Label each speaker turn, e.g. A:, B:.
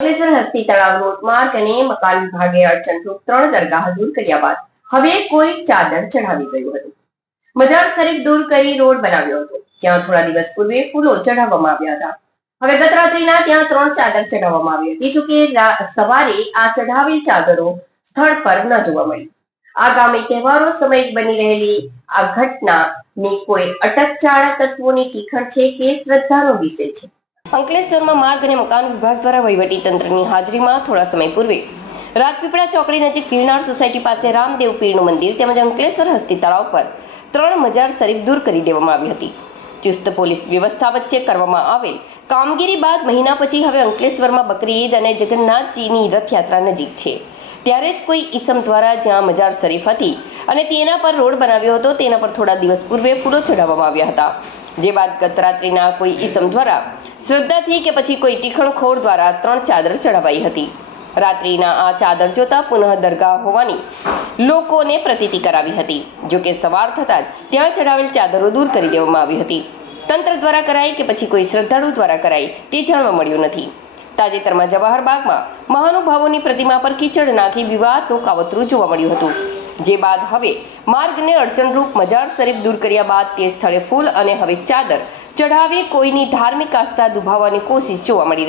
A: અંકલેશ્વર હસ્તી તળાવ રોડ અને મકાન વિભાગે અડચણરૂપ ત્રણ દરગાહ દૂર કર્યા બાદ હવે કોઈ ચાદર ચઢાવી ગયું હતું. મજાર શરીફ દૂર કરી રોડ બનાવ્યો હતો. જ્યાં થોડા દિવસ પૂર્વે ફૂલો ચઢાવવામાં આવ્યા હતા. હવે ગત રાત્રિના ત્યાં ત્રણ ચાદર ચઢાવવામાં આવી હતી, જોકે સવારે આ ચઢાવેલ ચાદરો સ્થળ પર ન જોવા મળી. આગામી તહેવારો સમય બની રહેલી આ ઘટનાની કોઈ અટકચાળા તત્વોની ટીખણ છે કે શ્રદ્ધાનો વિષય છે? અંકલેશ્વરમાં માર્ગ અને મકાન વિભાગ દ્વારા વહીવટી તંત્રની હાજરીમાં થોડા સમય પૂર્વે રાજપીપળા ચોકડી નજીક ગિરનાર સોસાયટી પાસે રામદેવ પીરનું મંદિર તેમજ અંકલેશ્વર હસ્તી તળાવ પર ત્રણ મજાર શરીફ દૂર કરી દેવામાં આવી હતી. ચુસ્ત પોલીસ વ્યવસ્થા વચ્ચે કરવામાં આવેલ કામગીરી બાદ મહિના પછી હવે અંકલેશ્વરમાં બકરી ઈદ અને જગન્નાથજીની રથયાત્રા નજીક છે. ત્યારે જ કોઈ ઈસમ દ્વારા જ્યાં મજાર શરીફ હતી અને તેના પર રોડ બનાવ્યો હતો તેના પર થોડા દિવસ પૂર્વે ફૂલો ચઢાવવામાં આવ્યા હતા. જે બાદ ગત રાત્રિના કોઈ ઈસમ દ્વારા શ્રદ્ધાથી કે પછી કોઈ તીખણખોર દ્વારા ત્રણ ચાદર ચઢાવાઈ હતી. રાત્રિના આ ચાદર જોતા પુનઃ દરગાહ હોવાની લોકોને પ્રતીતિ કરાવી હતી. જો કે સવાર થતાં જ ત્યાં ચઢાવેલ ચાદરો દૂર કરી દેવામાં આવી હતી. તંત્ર દ્વારા કરાઈ કે પછી કોઈ શ્રદ્ધાળુ દ્વારા કરાઈ તે જાણવા મળ્યું નથી. તાજેતરમાં જવાહર બાગમાં મહાનુભાવોની પ્રતિમા પર કીચડ નાખી વિવાદનું કાવતરું જોવા મળ્યું હતું. જે બાદ હવે માર્ગને અડચણરૂપ મજાર શરીફ દૂર કર્યા બાદ તે સ્થળે ફૂલ અને હવે ચાદર ચઢાવી કોઈની ધાર્મિક આસ્થા દુભાવવાની કોશિશ જોવા મળી રહી